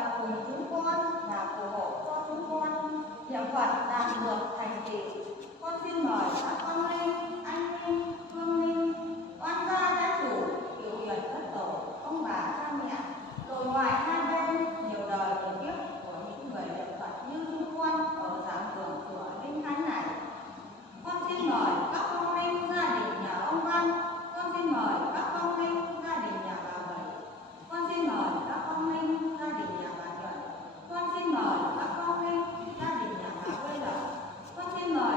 Phật cùng chúng con và phù hộ cho chúng con niệm Phật đạt được thành tựu. Con xin mời các con linh, anh linh, hương linh, oan gia gia chủ, tiểu hiền thất tổ, ông bà cha mẹ, nội ngoại hai bên, nhiều đời nhiều kiếp của những người niệm Phật như chúng con ở giảng đường chùa Linh Thánh này. Con xin mời các con linh gia đình nhà ông Văn. Con xin mời các con linh gia đình nhà bà Bảy. Con xin mời các con linh gia đình nhà bà Nhuận. Con xin mời các con linh gia đình nhà bà Quê Lộc. Con xin mời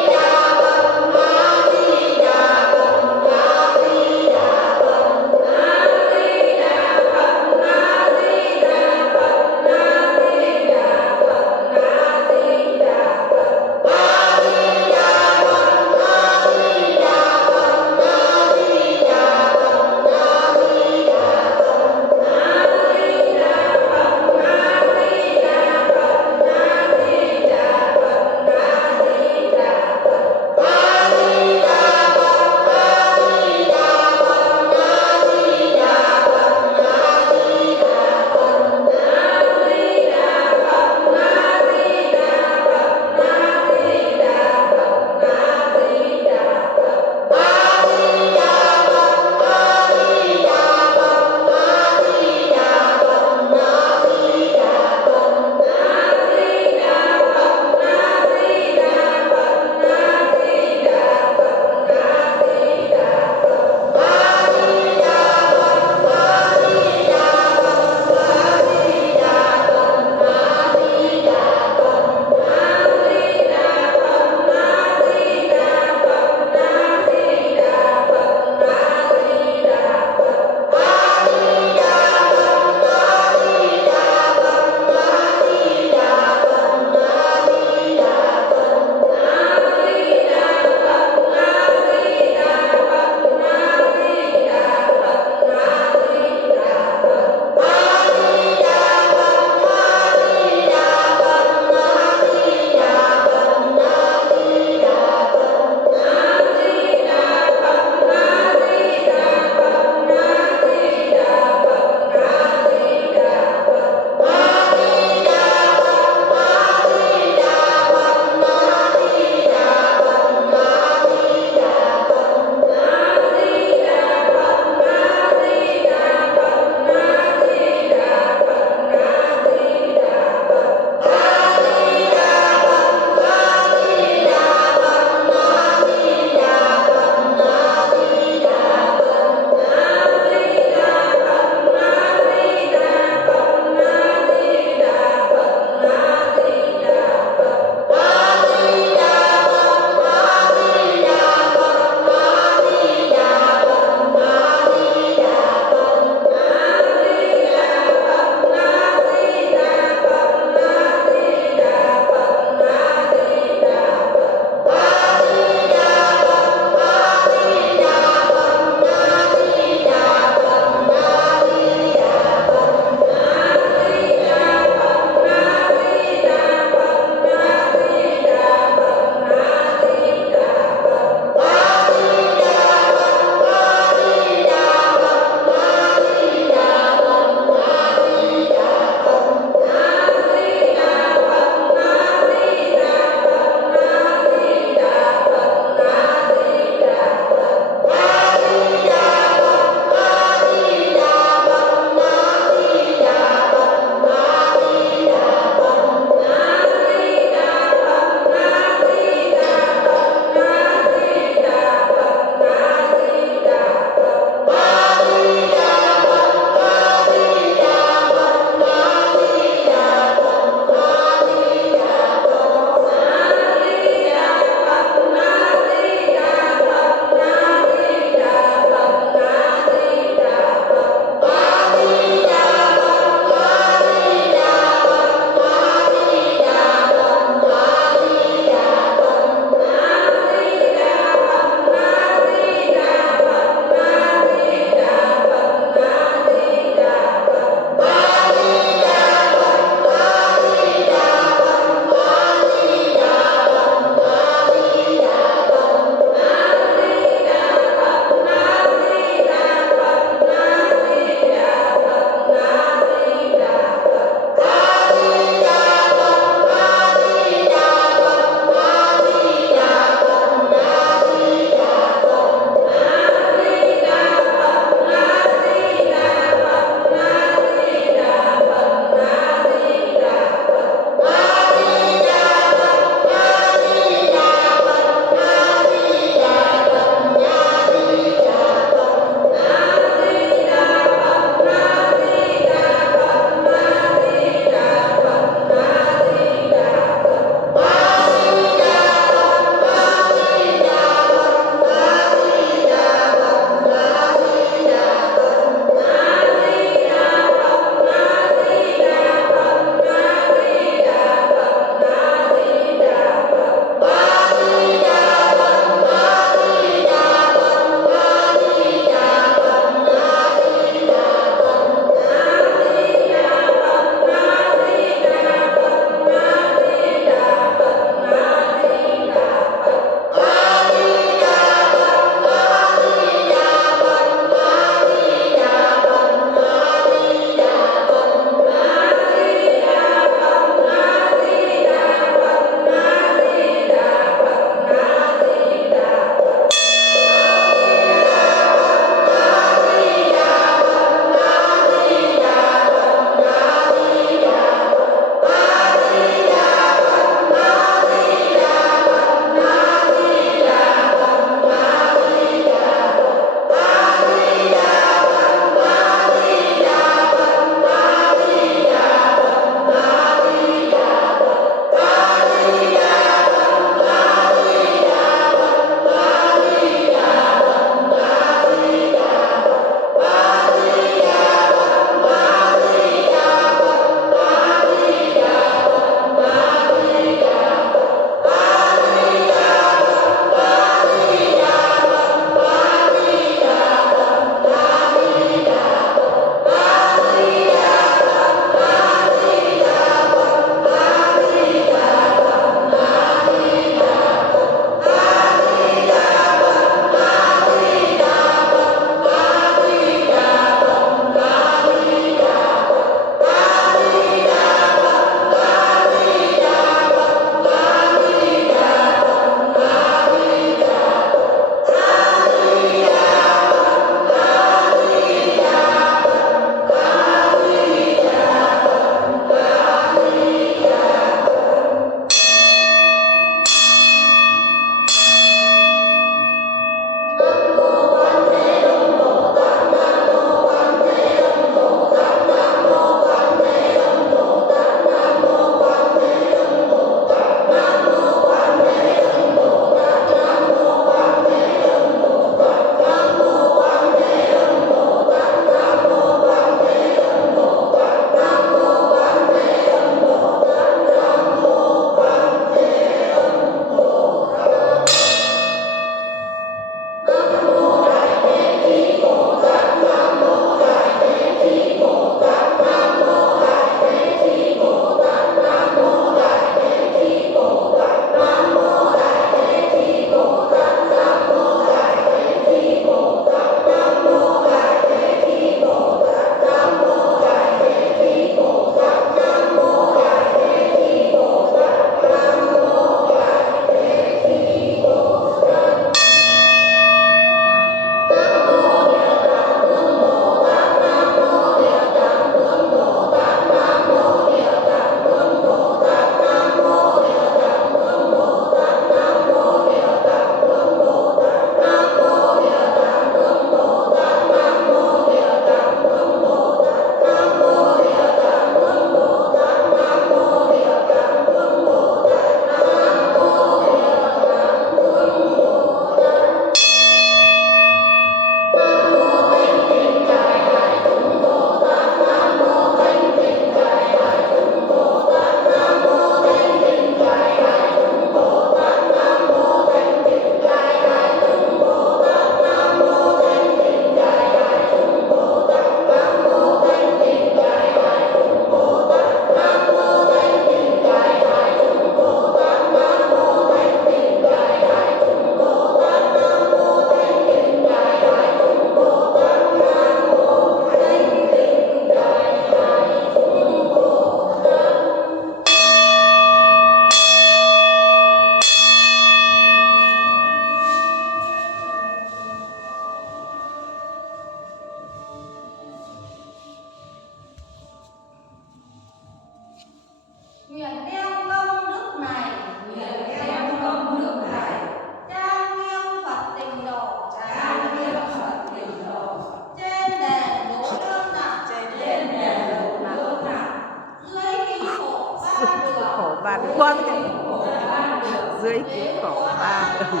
dưới kín cỏ ba đường.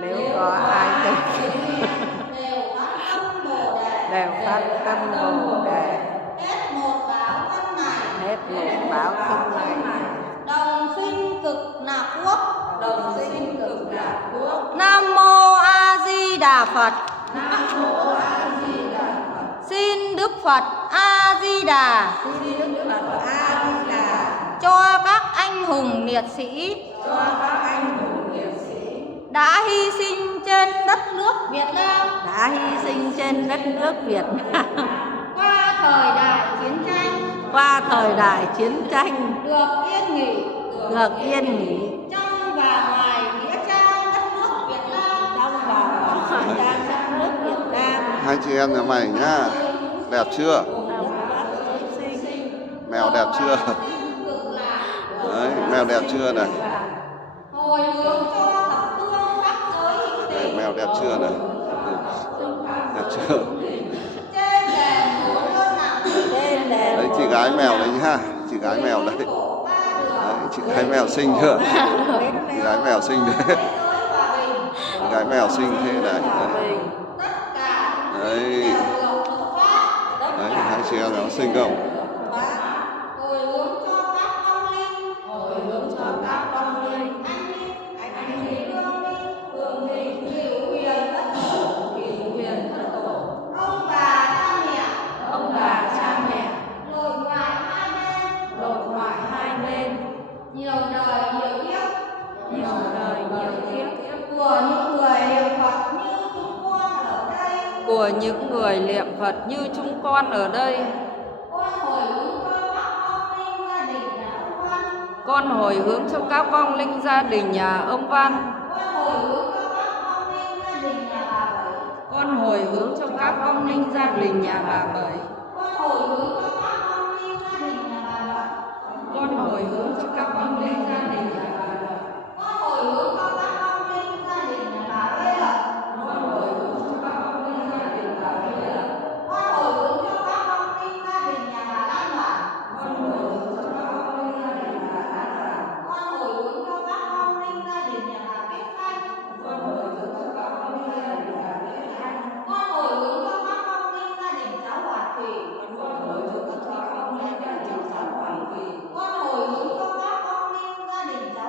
Nếu có ai cần đều phát tâm Bồ Đề, hết một báo thân này, hết một báo thân này, đồng sinh cực lạc quốc, đồng sinh cực lạc quốc. Nam mô A Di Đà Phật. Nam mô A Di Đà Phật. Xin Đức Phật A Di Đà, Xin Đức Phật A Di Đà cho các anh hùng liệt sĩ cho các anh hùng liệt sĩ đã hy sinh trên đất nước Việt Nam, đã hy sinh trên đất nước Việt Nam qua thời đại chiến tranh, qua thời đại chiến tranh, được yên nghỉ được yên nghỉ trong và ngoài nghĩa trang đất nước Việt Nam, trong và ngoài đất nước Việt Nam. Hai chị em nhà mày nhá, đẹp chưa? Mèo đẹp chưa? Đấy, mèo đẹp chưa này? hồi hướng cho thập phương khắp giới hữu tình. Mèo đẹp chưa này? Đẹp chưa? Trên đền Hồ Đơn Nặng, Trên đền Đấy, chị gái mèo đấy nhá, chị gái mèo đấy. cổ ba đường, Đấy, chị gái mèo xinh chưa? Chị gái mèo xinh đấy. thế giới hòa bình, Chị gái mèo xinh thế này. Đấy, tất cả đấy, đều được hộ pháp, đấy hai chị em nó xinh không? hồi hướng cho các vong linh, hồi hướng cho các vong linh, anh linh, hương linh, cửu huyền thất tổ, cửu huyền thất tổ, ông bà cha mẹ, ông bà cha mẹ, nội ngoại hai bên, nội ngoại hai bên, nhiều đời nhiều kiếp nhiều đời nhiều kiếp của những người niệm Phật như chúng con ở đây. của những người niệm Phật như chúng con ở đây. Con hồi hướng cho các vong linh gia đình nhà ông Văn, Con hồi hướng cho các vong linh gia đình nhà ông Văn, con hồi hướng cho các vong linh gia đình nhà bà Bảy, con hồi hướng cho các vong linh gia đình nhà bà Lợi, con hồi hướng cho các vong linh gia đình nhà bà Lợi, con hồi hướng cho các vong linh gia đình nhà bà Lê Lợi, con hồi hướng cho các vong linh gia đình bà Lê Lợi, con hồi hướng cho các vong linh gia đình nhà bà Lan Đoàn, con hồi hướng cho các vong linh gia đình bà Lan Đoàn, con hồi hướng cho các vong linh gia đình nhà bà Bích Thanh, con hồi hướng cho các vong linh gia đình bà Bích Thanh, con hồi hướng cho các vong linh gia đình cháu Hoạt Thủy, con hồi hướng cho các vong linh gia đình cháu Hoàng Thủy, con hồi hướng cho các vong linh gia đình cháu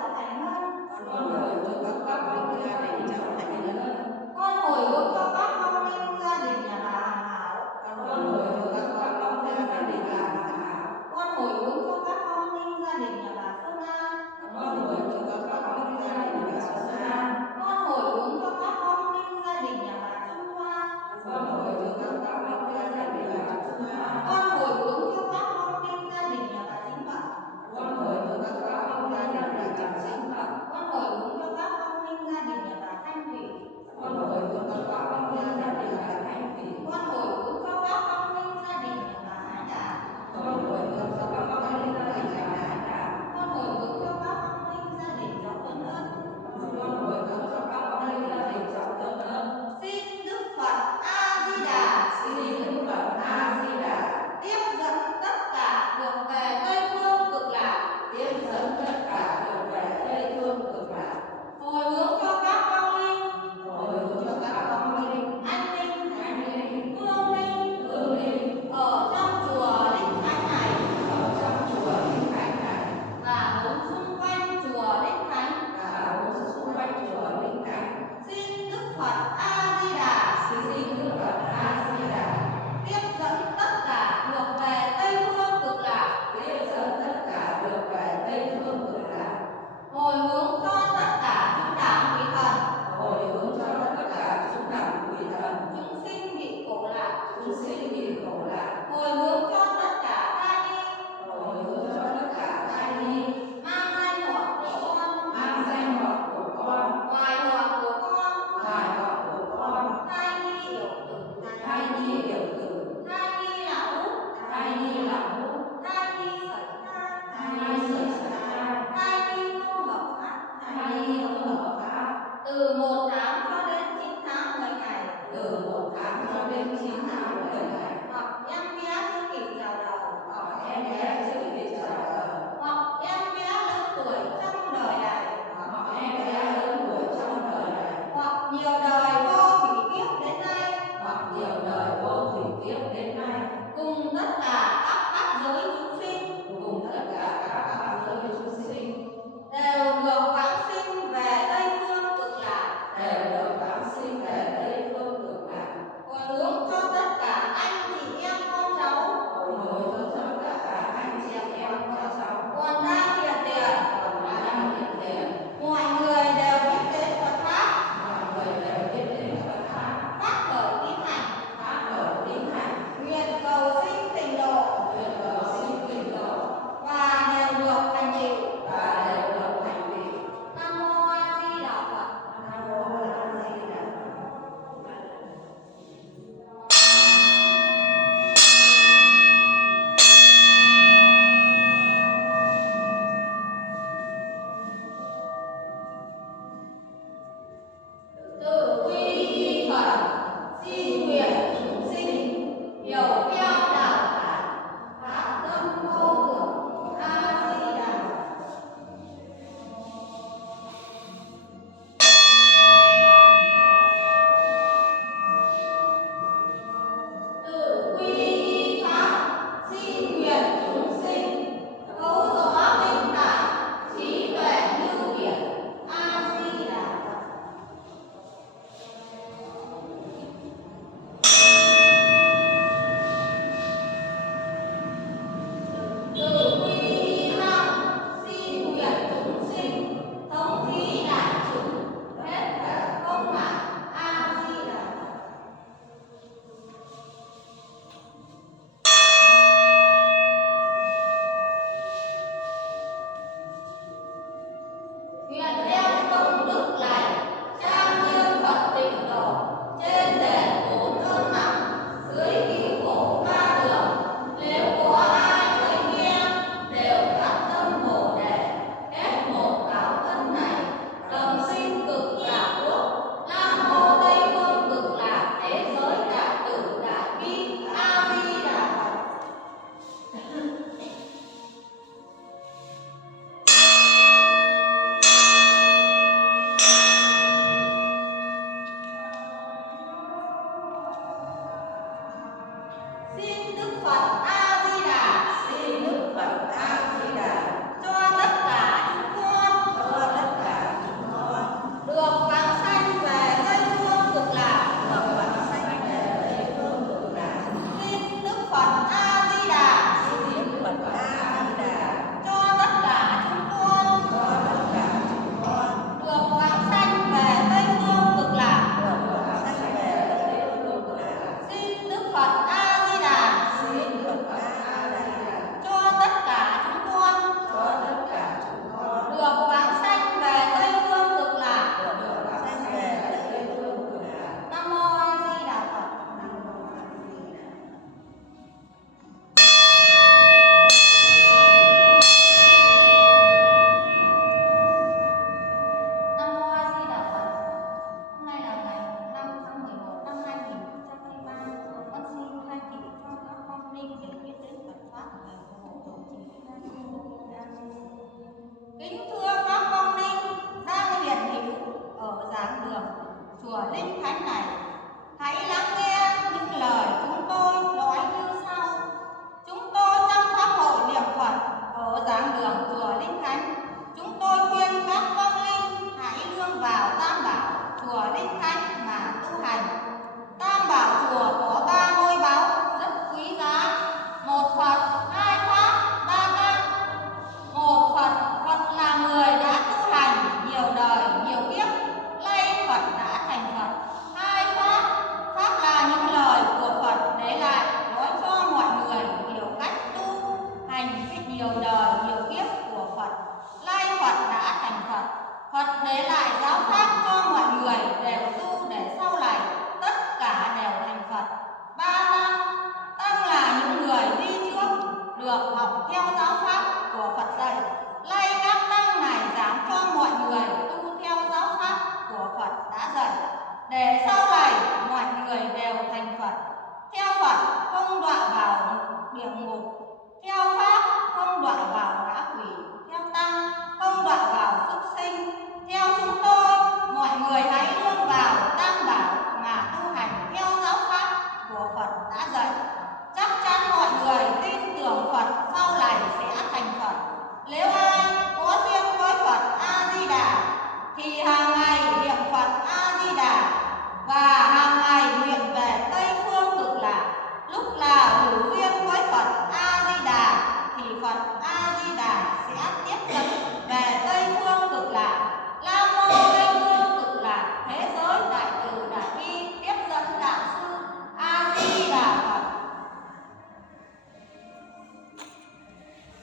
đức lành, trang nghiêm Phật tịnh độ, trên đền bốn ơn nặng, dưới cứu khổ ba đường. Nếu có ai thấy nghe, đều phát tâm Bồ Đề, hết một báo thân này, đồng sinh cực lạc quốc. Nam mô Tây phương cực lạc thế giới đại từ đại bi. A Di Đà Phật. Xin Đức Phật A Di Đà, xin Đức Phật A Di Đà, cho tất cả chúng con, được vãng sanh về Tây phương cực lạc, Xin Đức Phật A Di Đà, cho tất cả chúng con, được vãng sanh về Tây phương cực lạc, Xin Đức Phật A Di Đà, cho tất cả chúng con, được vãng sanh về Tây phương cực lạc. Nam mô A Di Đà Phật. Nam mô A Di Đà Phật. Hôm nay là ngày 5 tháng 11 năm 2023. Con xin khai thị cho các con linh để biết đến Phật pháp và hộ chủ trì khai thị. Kính thưa các con linh đang hiện hữu ở giảng đường chùa Linh Thánh này, hãy lắng nghe những lời chúng tôi nói như sau. Chúng tôi trong pháp hội niệm Phật ở giảng đường chùa Linh Thánh, chúng tôi khuyên các con linh hãy nương vào Tam Bảo chùa Linh Thánh mà tu hành. Tam Bảo chùa có 3 ngôi báu rất quý giá: một Phật, hai Pháp, ba Tăng. Một Phật, Phật là người đã tu hành nhiều đời nhiều kiếp, nay Phật đã thành Phật. Hai Pháp, Pháp là những lời của Phật để lại nói cho mọi người hiểu cách tu hành nhiều đời nhiều kiếp của Phật. Nay Phật đã thành Phật, Phật để lại